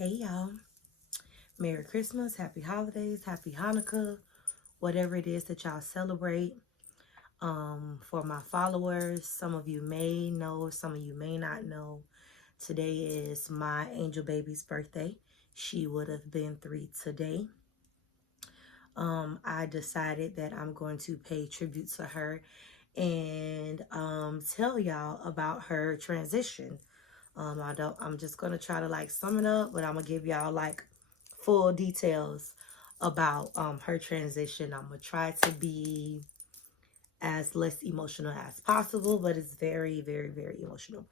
Hey y'all, Merry Christmas, Happy Holidays, Happy Hanukkah, whatever it is that y'all celebrate. For my followers, some of you may know, some of you may not know, today is my angel baby's birthday. She would have been 3 today. I decided that I'm going to pay tribute to her and tell y'all about her transition. I'm just gonna try to like sum it up, but I'm gonna give y'all like full details about her transition. I'm gonna try to be as less emotional as possible, but it's very, very, very emotional.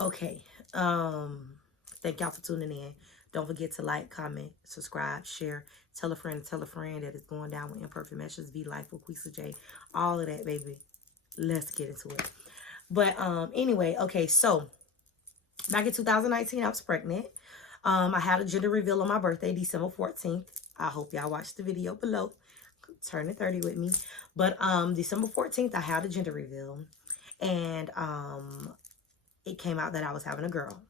Okay. Thank y'all for tuning in. Don't forget to like, comment, subscribe, share, tell a friend that it's going down with Imperfect Meshes, V Life with Quisa J, all of that, baby. Let's get into it. But anyway, okay, so back in 2019, I was pregnant. I had a gender reveal on my birthday, December 14th. I hope y'all watched the video below. Turning 30 with me. But December 14th, I had a gender reveal. And it came out that I was having a girl.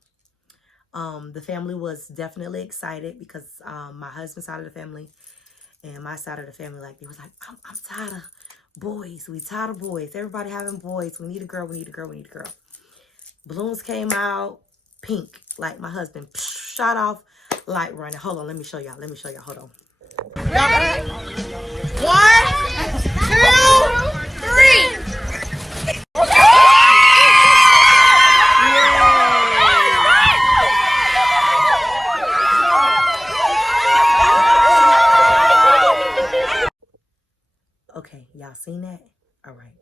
The family was definitely excited because my husband's side of the family and my side of the family, like, they was like, I'm tired of boys. We tired of boys. Everybody having boys. We need a girl. We need a girl. We need a girl. Balloons came out pink, like my husband shot off light running. Hold on, let me show y'all. Hold on. Ready? 1, 2, 3. Okay, y'all seen that? All right.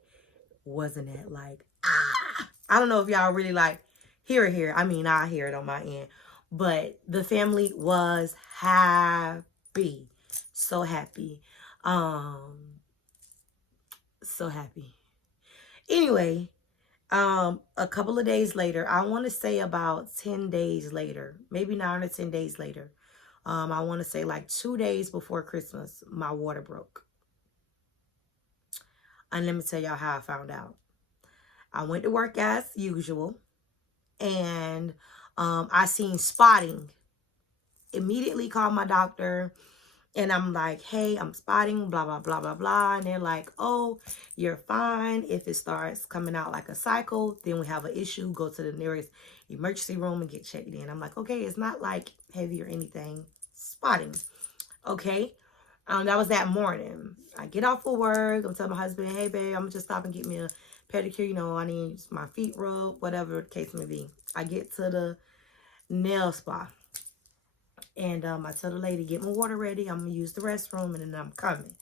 Wasn't it like, ah? I don't know if y'all really like hear it here. I mean, I hear it on my end. But the family was happy. So happy. So happy. Anyway, a couple of days later, I want to say about 10 days later, maybe 9 or 10 days later, I want to say like 2 days before Christmas, my water broke. And let me tell y'all how I found out. I went to work as usual, and I seen spotting. Immediately called my doctor, and I'm like, hey, I'm spotting, blah, blah, blah, blah, blah. And they're like, oh, you're fine. If it starts coming out like a cycle, then we have an issue. Go to the nearest emergency room and get checked in. I'm like, okay, it's not like heavy or anything. Spotting. Okay. That was that morning. I get off of work. I'm telling my husband, hey, babe, I'm just stop and get me a pedicure. You know, I need my feet rubbed, whatever the case may be. I get to the nail spa. And I tell the lady, get my water ready. I'm going to use the restroom, and then I'm coming.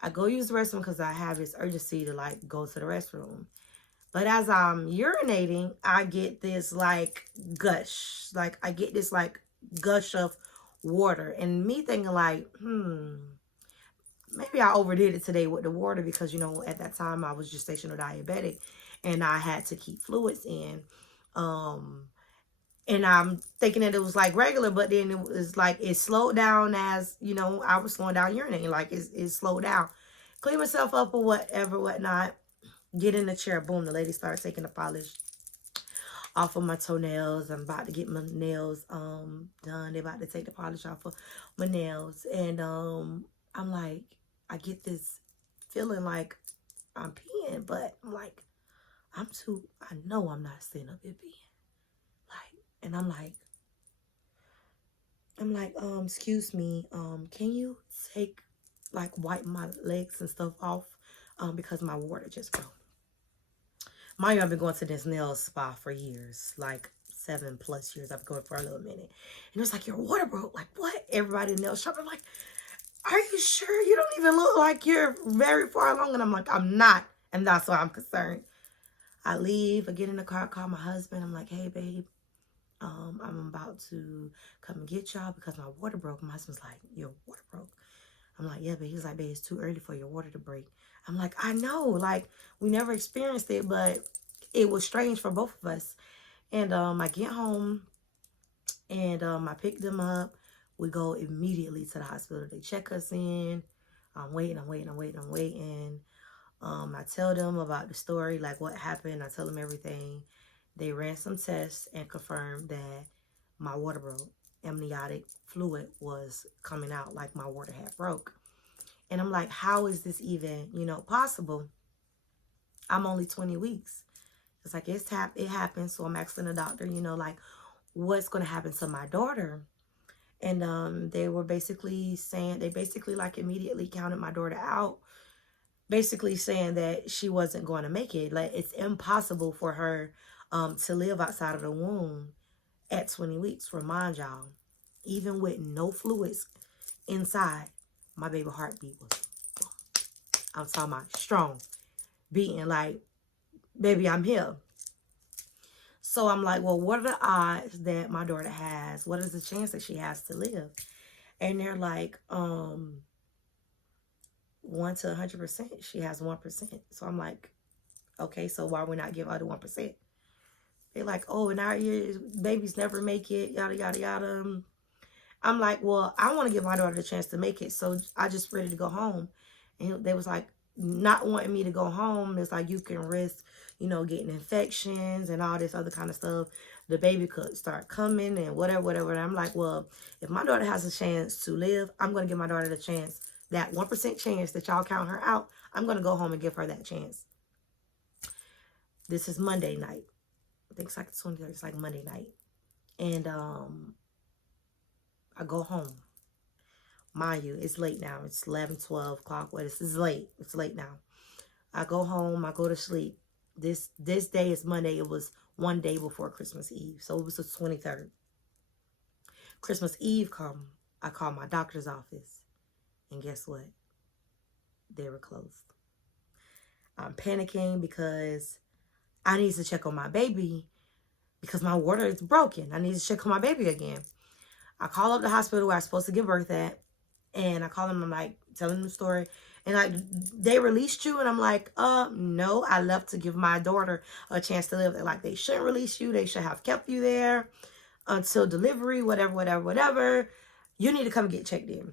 I go use the restroom because I have this urgency to, like, go to the restroom. But as I'm urinating, I get this, like, gush. Like, I get this, like, gush of water. And me thinking, like, maybe I overdid it today with the water because, you know, at that time I was gestational diabetic and I had to keep fluids in. And I'm thinking that it was like regular, but then it was like it slowed down as, you know, I was slowing down urinating. Like it slowed down. Clean myself up or whatever, whatnot. Get in the chair. Boom. The lady started taking the polish off of my toenails. I'm about to get my nails done. They're about to take the polish off of my nails. And I'm like, I get this feeling like I'm peeing, but I'm like, I know I'm not sitting up here peeing. And I'm like, excuse me, can you wipe my legs and stuff off? Because my water just broke. Mind you, I've been going to this nail spa for years, like 7+ years. I've been going for a little minute. And it was like, your water broke. Like, what? Everybody in the nail shop, I'm like, are you sure? You don't even look like you're very far along. And I'm like, I'm not. And that's why I'm concerned. I leave, I get in the car, call my husband. I'm like, hey, babe. I'm about to come and get y'all because my water broke. My husband's like, your water broke? I'm like, yeah, but he's like, babe, it's too early for your water to break. I'm like, I know, like, we never experienced it, but it was strange for both of us. And I get home, and I pick them up. We go immediately to the hospital. They check us in. I'm waiting. I tell them about the story, like what happened. I tell them everything. They ran some tests and confirmed that my water broke. Amniotic fluid was coming out, like my water had broke. And I'm like, how is this even, possible? I'm only 20 weeks. It's like, it happened. So I'm asking the doctor, like, what's going to happen to my daughter? And they were basically saying, they basically like immediately counted my daughter out, basically saying that she wasn't going to make it. Like, it's impossible for her to live outside of the womb at 20 weeks. Remind y'all, even with no fluids inside, my baby heartbeat was, I'm talking about strong, beating like, baby, I'm here. So I'm like, well, what are the odds that my daughter has? What is the chance that she has to live? And they're like, 1 to 100%. She has 1%. So I'm like, okay, so why we not give her the 1%? They're like, oh, in our years, babies never make it, yada, yada, yada. I'm like, well, I want to give my daughter the chance to make it. So I just ready to go home. And they was like, not wanting me to go home. It's like, you can risk, getting infections and all this other kind of stuff. The baby could start coming and whatever. And I'm like, well, if my daughter has a chance to live, I'm going to give my daughter the chance. That 1% chance that y'all count her out, I'm going to go home and give her that chance. This is Monday night. I think it's like the 23rd. It's like Monday night. And I go home. Mind you, it's late now. It's 11, 12 o'clock. Well, this is late. It's late now. I go home. I go to sleep. This day is Monday. It was one day before Christmas Eve. So it was the 23rd. Christmas Eve come. I call my doctor's office. And guess what? They were closed. I'm panicking because I need to check on my baby because my water is broken. I need to check on my baby again. I call up the hospital where I was supposed to give birth at. And I call them, I'm like, telling them the story. And like, they released you? And I'm like, no, I left to give my daughter a chance to live. They're like, they shouldn't release you. They should have kept you there until delivery, whatever. You need to come get checked in.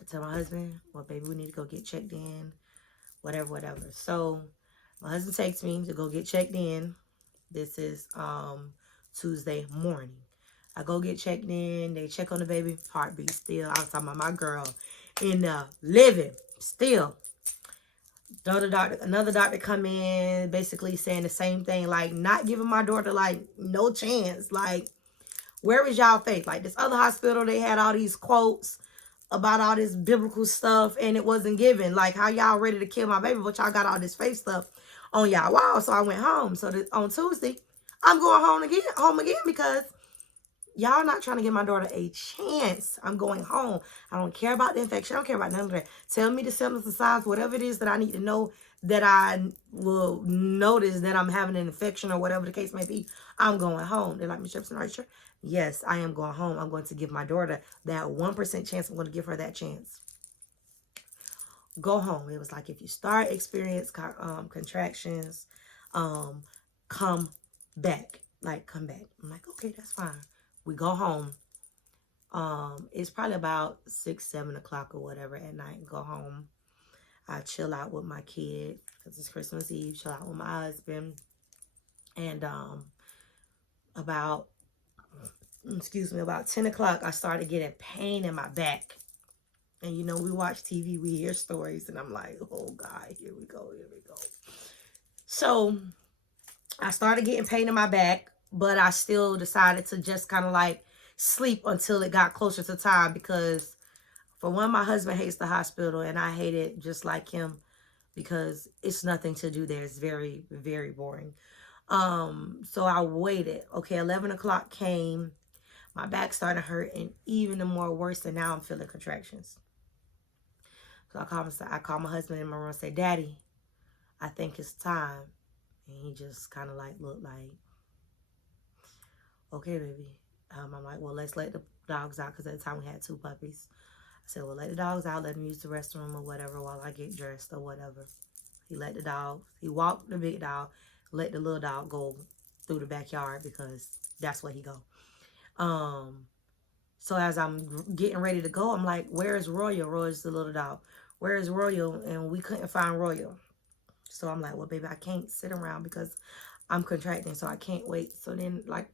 I tell my husband, well, baby, we need to go get checked in, whatever. So my husband takes me to go get checked in. This is Tuesday morning. I go get checked in. They check on the baby. Heartbeat still. I was talking about my girl in the living still. Another doctor come in, basically saying the same thing, like not giving my daughter like no chance. Like, where is y'all faith? Like this other hospital, they had all these quotes about all this biblical stuff, and it wasn't given. Like, how y'all ready to kill my baby, but y'all got all this faith stuff on y'all wall. So I went home. So on Tuesday, I'm going home again because y'all not trying to give my daughter a chance. I'm going home. I don't care about the infection. I don't care about none of that. Tell me the symptoms, the signs, whatever it is that I need to know, that I will notice that I'm having an infection or whatever the case may be. I'm going home. They're like, Ms. Jefferson, are you sure? Yes, I am going home. I'm going to give my daughter that 1% chance. I'm going to give her that chance. Go home. It was like, if you start experience contractions, come back. Like, come back. I'm like, okay, that's fine. We go home. It's probably about 6, 7 o'clock or whatever at night. Go home. I chill out with my kid because it's Christmas Eve. Chill out with my husband. And about 10 o'clock, I started getting pain in my back. And we watch TV, we hear stories, and I'm like, oh God, here we go. So I started getting pain in my back, but I still decided to just kind of like sleep until it got closer to time, because for one, my husband hates the hospital and I hate it just like him because it's nothing to do there. It's very, very boring. So I waited. Okay, 11 o'clock came. My back started hurting even more worse, and now I'm feeling contractions. So I called my husband in my room and said, Daddy, I think it's time. And he just kind of like looked like, okay, baby. I'm like, well, let's let the dogs out, because at the time we had 2 puppies. I said, well, let the dogs out. Let them use the restroom or whatever while I get dressed or whatever. He let the dogs. He walked the big dog, let the little dog go through the backyard because that's where he go. So as I'm getting ready to go, I'm like, where is Royal? Royal's the little dog. Where is Royal? And we couldn't find Royal. So I'm like, well, baby, I can't sit around because I'm contracting, so I can't wait. So then, like,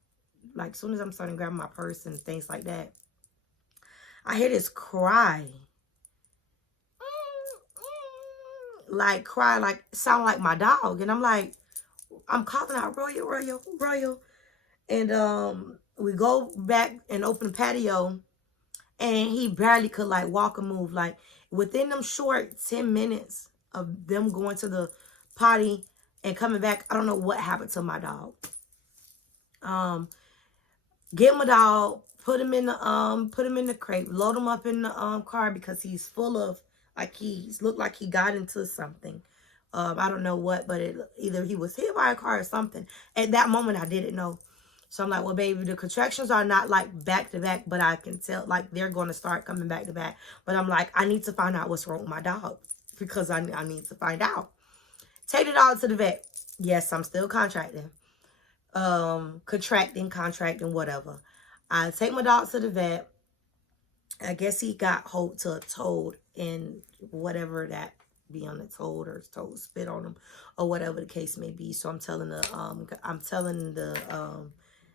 like as soon as I'm starting grabbing my purse and things like that, I hear this cry. Like cry, like sound like my dog. And I'm like, I'm calling out Royal, Royal, Royal. And we go back and open the patio, and he barely could like walk or move. Like within them short 10 minutes of them going to the potty and coming back, I don't know what happened to my dog. Get my dog, put him in the crate, load him up in the car because he's full of, like, he's looked like he got into something. I don't know what, but either he was hit by a car or something. At that moment, I didn't know. So I'm like, well, baby, the contractions are not like back to back, but I can tell like they're going to start coming back to back. But I'm like, I need to find out what's wrong with my dog because I need to find out. Take the dog to the vet. Yes, I'm still contracting, contracting, whatever. I take my dog to the vet. I guess he got hold to a toad and whatever that be on the toad or toad spit on him or whatever the case may be. So I'm telling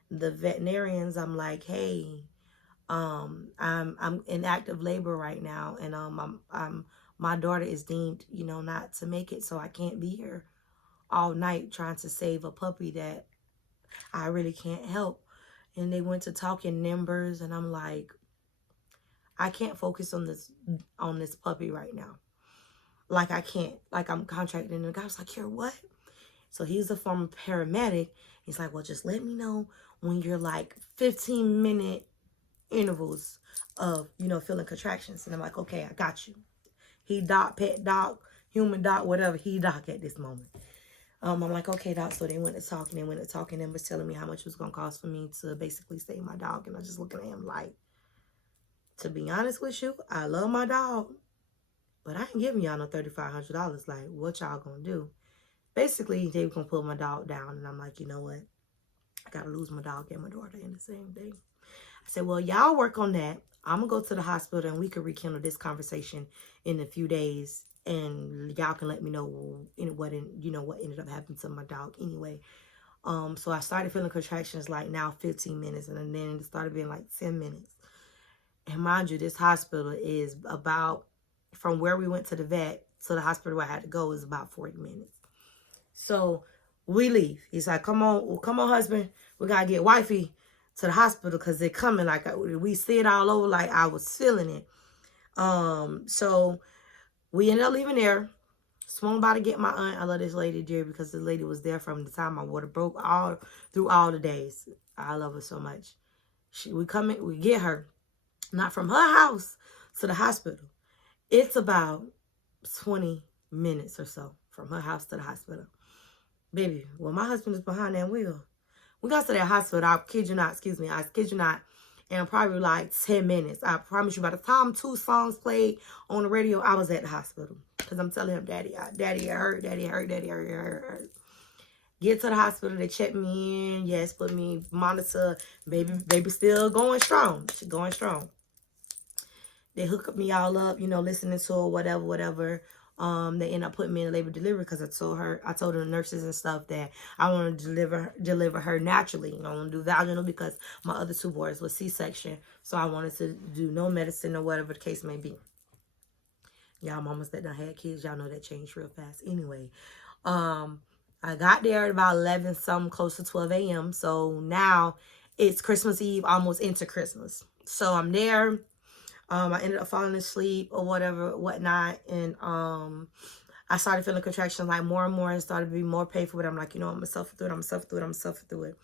the veterinarians, I'm like, hey, I'm in active labor right now, and I'm my daughter is deemed, not to make it, so I can't be here all night trying to save a puppy that I really can't help. And they went to talking numbers, and I'm like, I can't focus on this puppy right now. Like I can't. Like I'm contracting, and the guy was like, "You're what?" So he's a former paramedic. He's like, "Well, just let me know when you're like 15-minute intervals of feeling contractions." And I'm like, "Okay, I got you." He doc, pet doc, human doc, whatever. He doc at this moment. I'm like, okay, doc. So they went to talking and was telling me how much it was gonna cost for me to basically save my dog. And I just looking at him like, to be honest with you, I love my dog, but I ain't giving y'all no $3,500. Like, what y'all gonna do? Basically, they were gonna pull my dog down, and I'm like, you know what? I gotta lose my dog and my daughter in the same day. I said, well, y'all work on that. I'm gonna go to the hospital, and we could rekindle this conversation in a few days, and y'all can let me know what ended up happening to my dog anyway. So I started feeling contractions like now 15 minutes, and then it started being like 10 minutes. And mind you, this hospital is about, from where we went to the vet to the hospital where I had to go, is about 40 minutes. So we leave. He's like, come on, husband. We got to get wifey to the hospital because they're coming. Like, we see it all over. Like, I was feeling it. So we ended up leaving there. Swung by to get my aunt. I love this lady dear because this lady was there from the time my water broke through all the days. I love her so much. We get her. Not from her house to the hospital. It's about 20 minutes or so from her house to the hospital. Baby, well, my husband is behind that wheel. We got to that hospital, I kid you not, in probably like 10 minutes. I promise you, by the time 2 songs played on the radio, I was at the hospital. Because I'm telling him, Daddy, it hurt. Get to the hospital, they check me in. Yes, put me monitor. Baby still going strong. She's going strong. They hook me all up, listening to her, whatever. They end up putting me in labor delivery because I told the nurses and stuff that I want to deliver her naturally. I want to do vaginal because my other 2 boys were C-section. So I wanted to do no medicine or whatever the case may be. Y'all mamas that done had kids, y'all know that changed real fast. Anyway, I got there at about 11, something close to 12 a.m. So now it's Christmas Eve, almost into Christmas. So I'm there. I ended up falling asleep or whatnot. And I started feeling contractions like more and more. It started to be more painful. But I'm like, I'm going to suffer through it.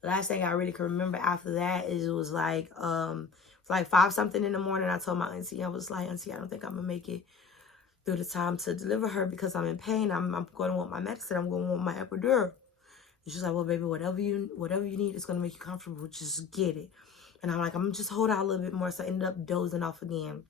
The last thing I really can remember after that is it was like 5 something in the morning. I told my auntie, I was like, auntie, I don't think I'm going to make it through the time to deliver her because I'm in pain. I'm going to want my medicine. I'm going to want my epidural. And she's like, well, baby, whatever you need is going to make you comfortable. Just get it. And I'm like, I'm just hold out a little bit more. So I ended up dozing off again.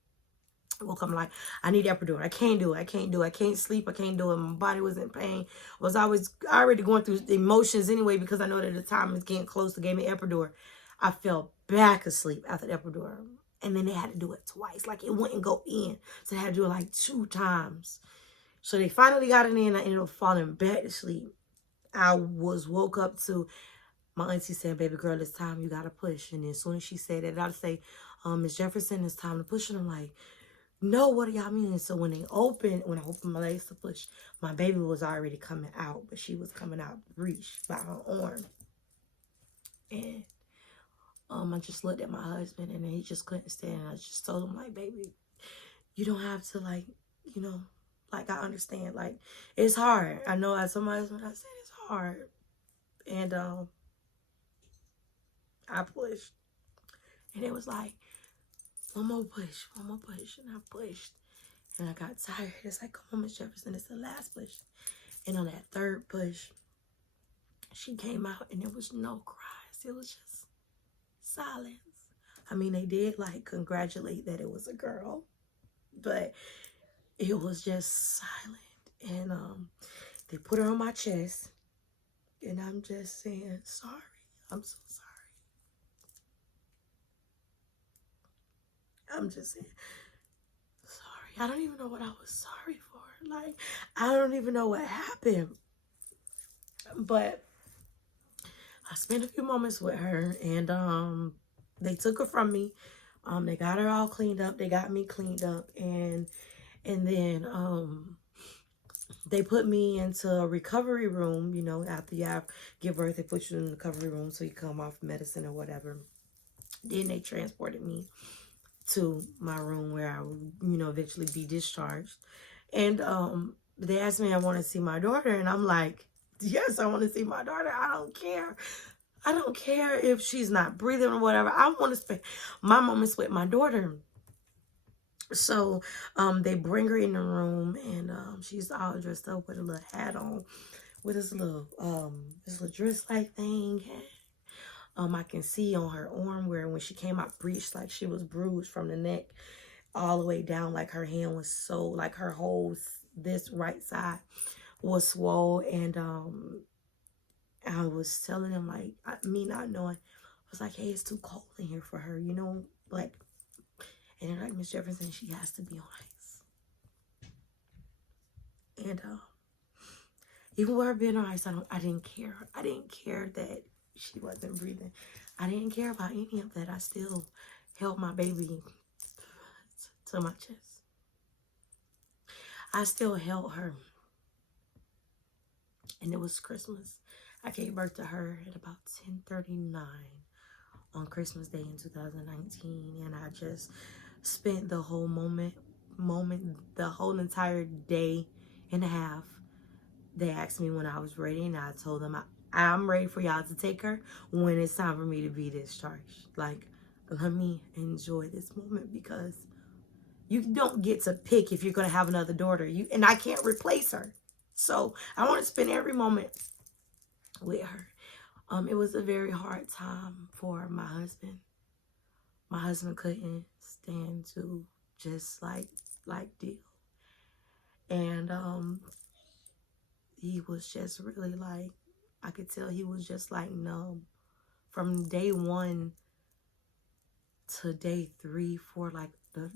I woke up, I'm like, I need epidural. I can't do it. I can't sleep. I can't do it. My body was in pain. I was already going through emotions anyway because I know that the time is getting close to gave me epidural. I fell back asleep after the epidural. And then they had to do it twice. Like, it wouldn't go in. So they had to do it like 2 times. So they finally got it in. I ended up falling back to sleep. I was woke up to my auntie said, baby girl, it's time, you gotta push. And then as soon as she said it, I'd say, Miss Jefferson, it's time to push. And I'm like, no, what do y'all mean? So when I opened my legs to push, my baby was already coming out, but she was coming out reach by her arm. And I just looked at my husband, and he just couldn't stand. I just told him, like, baby, you don't have to, like, you know, like, I understand, like, it's hard. I know as my husband, I said it's hard. And I pushed, and it was like, one more push, and I pushed, and I got tired. It's like, come on, Miss Jefferson, it's the last push. And on that third push, she came out, and there was no cries. It was just silence. I mean, they did, like, congratulate that it was a girl, but it was just silent. And they put her on my chest, and I'm just saying, sorry. I'm so sorry. I'm just saying, sorry. I don't even know what I was sorry for. Like, I don't even know what happened. But I spent a few moments with her, and they took her from me. They got her all cleaned up. They got me cleaned up, and then they put me into a recovery room. You know, after you give birth, they put you in the recovery room so you come off medicine or whatever. Then they transported me to my room where I would, you know, eventually be discharged. And they asked me, I want to see my daughter. And I'm like, yes, I want to see my daughter. I don't care. I don't care if she's not breathing or whatever. I want to spend my moments with my daughter. So they bring her in the room, and she's all dressed up with a little hat on, with this little dress-like thing. I can see on her arm where when she came out breached, like she was bruised from the neck all the way down. Like her hand was so, like her whole, this right side was swole. And I was telling them, like, me not knowing, I was like, hey, it's too cold in here for her, you know, like, and they're like, Miss Jefferson, she has to be on ice. And even with her being on ice, I didn't care. I didn't care that she wasn't breathing. I didn't care about any of that. I still held my baby to my chest. I still held her. And it was Christmas. I gave birth to her at about 10:39 on Christmas Day in 2019. And I just spent the whole the whole entire day and a half. They asked me when I was ready, and I told them I'm ready for y'all to take her when it's time for me to be discharged. Like, let me enjoy this moment, because you don't get to pick if you're going to have another daughter. And I can't replace her. So I want to spend every moment with her. It was a very hard time for my husband. My husband couldn't stand to just like deal. And he was just really like, I could tell he was just like numb from day 1 to day 3, 4, like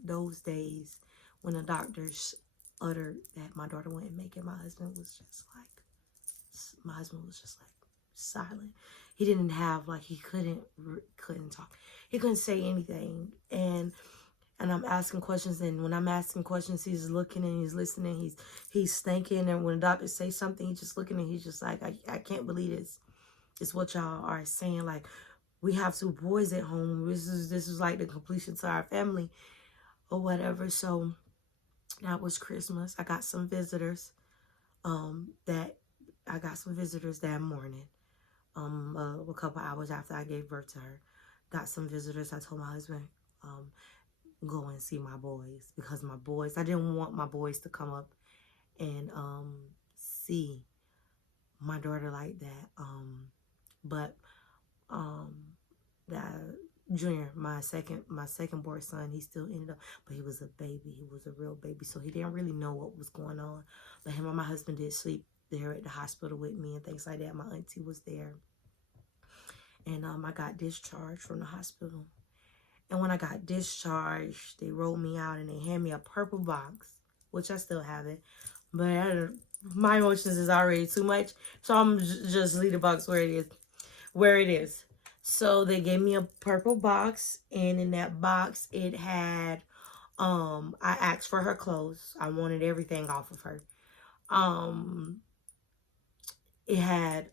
those days when the doctors uttered that my daughter wouldn't make it. My husband was just like silent. He didn't have, like, he couldn't talk. He couldn't say anything. And I'm asking questions, and when I'm asking questions, he's looking and he's listening. He's thinking, and when the doctor says something, he's just looking and he's just like, I can't believe this. It's what y'all are saying. Like, we have 2 boys at home. This is like the completion to our family or whatever. So that was Christmas. I got some visitors. That morning. A couple hours after I gave birth to her, got some visitors. I told my husband, go and see my boys, because I didn't want my boys to come up and see my daughter like that. But that Junior, my second born son, he still ended up, but he was a baby. He was a real baby, so he didn't really know what was going on. But him and my husband did sleep there at the hospital with me and things like that. My auntie was there, and I got discharged from the hospital. And when I got discharged, they rolled me out and they handed me a purple box, which I still have it. But my emotions is already too much, so I'm just leave the box where it is. where it is. So they gave me a purple box, and in that box it had I asked for her clothes. I wanted everything off of her. Um it had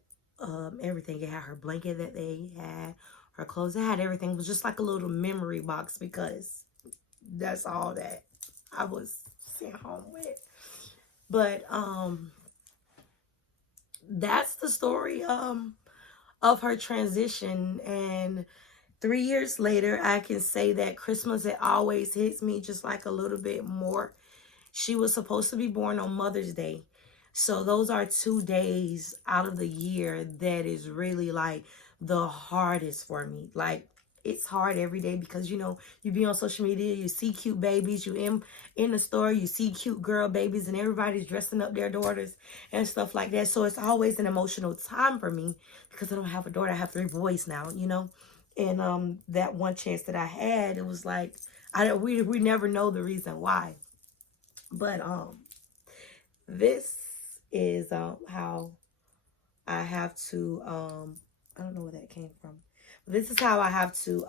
everything. It had her blanket that they had, her clothes, it had everything. It was just like a little memory box because that's all that I was sent home with. But that's the story of her transition. And 3 years later, I can say that Christmas, it always hits me just like a little bit more. She was supposed to be born on Mother's Day. So those are 2 days out of the year that is really like the hardest for me. Like, it's hard every day because you be on social media, you see cute babies, you in the store, you see cute girl babies, and everybody's dressing up their daughters and stuff like that. So it's always an emotional time for me because I don't have a daughter. I have 3 boys now. And that one chance that I had, it was like we never know the reason why. But this is how I have to I don't know where that came from. This is how I have to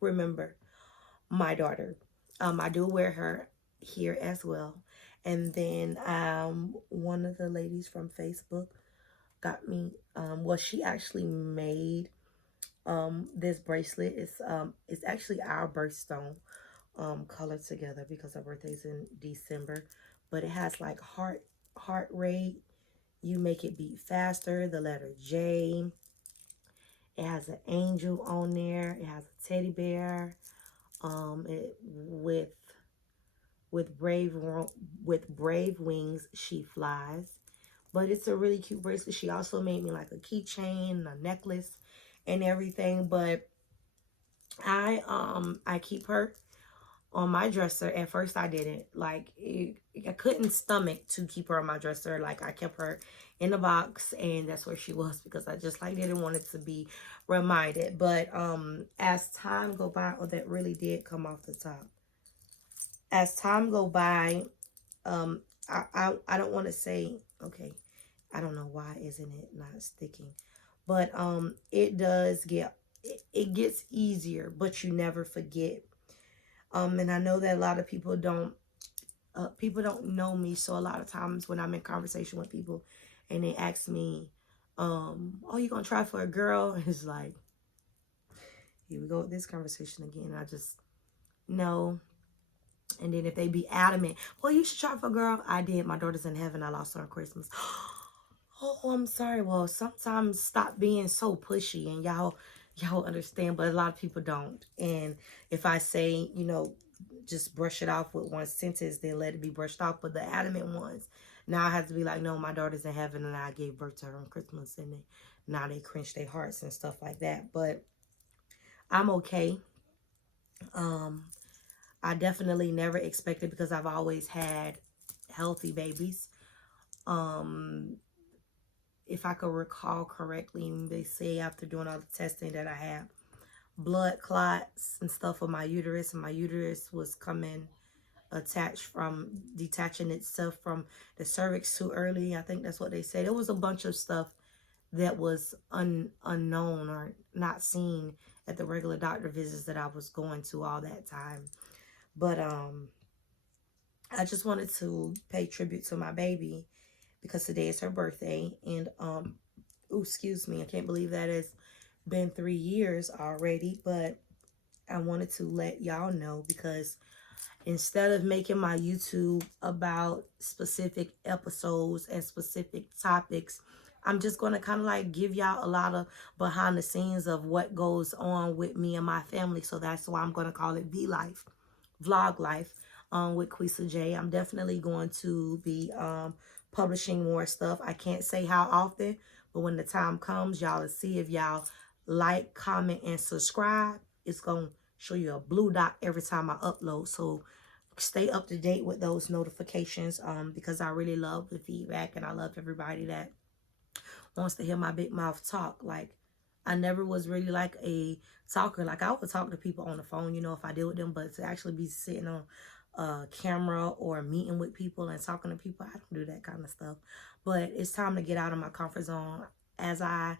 remember my daughter. I do wear her here as well. And then one of the ladies from Facebook got me well, she actually made this bracelet. It's actually our birthstone colored together because her birthday's in December. But it has like heart rate. You make it beat faster. The letter J. It has an angel on there. It has a teddy bear. It with brave wings she flies. But it's a really cute bracelet. She also made me like a keychain, a necklace, and everything. But I keep her on my dresser. At first I didn't like it, I couldn't stomach to keep her on my dresser. Like, I kept her in the box, and that's where she was because I just like didn't want it to be reminded. But as time go by, oh, that really did come off the top. As time go by, I don't want to say, okay, I don't know why isn't it not sticking, but it does it gets easier, but you never forget. And I know that a lot of people don't know me. So a lot of times when I'm in conversation with people and they ask me, oh, you gonna try for a girl? It's like, here we go with this conversation again. I just no. And then if they be adamant, well, you should try for a girl. I did. My daughter's in heaven. I lost her on Christmas. Oh, I'm sorry. Well, sometimes stop being so pushy, and y'all understand, but a lot of people don't. And if I say, just brush it off with one sentence, then let it be brushed off. But the adamant ones, now I have to be like, no, my daughter's in heaven, and I gave birth to her on Christmas, and now they cringe their hearts and stuff like that. But I'm okay. I definitely never expected, because I've always had healthy babies. If I could recall correctly, they say after doing all the testing that I had blood clots and stuff with my uterus, and my uterus was detaching itself from the cervix too early. I think that's what they said. It was a bunch of stuff that was unknown or not seen at the regular doctor visits that I was going to all that time. But I just wanted to pay tribute to my baby because today is her birthday. And excuse me, I can't believe that it's been 3 years already. But I wanted to let y'all know, because instead of making my YouTube about specific episodes and specific topics, I'm just going to kind of like give y'all a lot of behind the scenes of what goes on with me and my family. So that's why I'm going to call it Vlog Life with Quisa J. I'm definitely going to be publishing more stuff. I can't say how often, but when the time comes, y'all will see. If y'all like, comment, and subscribe, it's going to show you a blue dot every time I upload. So stay up to date with those notifications because I really love the feedback, and I love everybody that wants to hear my big mouth talk. Like, I never was really like a talker. Like, I would talk to people on the phone, if I deal with them, but to actually be sitting on a camera or meeting with people and talking to people, I don't do that kind of stuff. But it's time to get out of my comfort zone. As I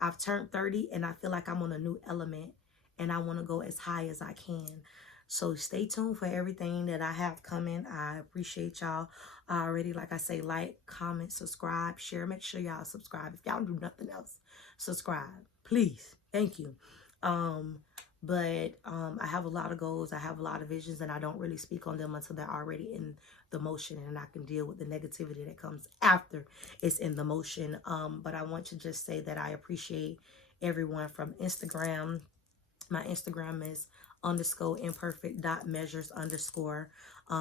I've turned 30 and I feel like I'm on a new element and I want to go as high as I can. So stay tuned for everything that I have coming. I appreciate y'all already. Like I say, like, comment, subscribe, share. Make sure y'all subscribe. If y'all do nothing else, subscribe. Please. Thank you. But I have a lot of goals. I have a lot of visions, and I don't really speak on them until they're already in the motion, and I can deal with the negativity that comes after it's in the motion. But I want to just say that I appreciate everyone from Instagram. My Instagram is _imperfect.measures_.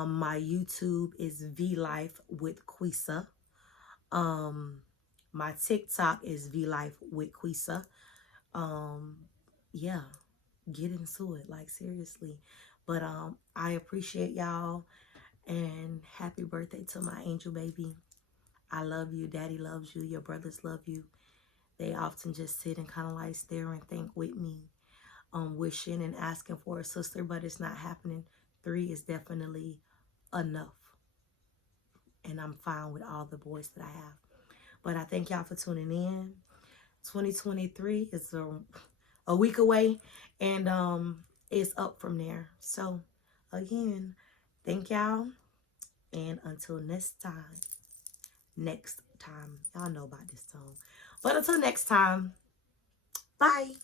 My YouTube is VLife with Quisa. My TikTok is VLife with Quisa. Yeah, get into it, like, seriously. But I appreciate y'all, and happy birthday to my angel baby. I love you. Daddy loves you. Your brothers love you. They often just sit and kind of like stare and think with me, wishing and asking for a sister, but it's not happening. 3 is definitely enough, and I'm fine with all the boys that I have. But I thank y'all for tuning in. 2023 is a week away, and it's up from there. So again, thank y'all, and until next time, y'all know about this song, but until next time, bye.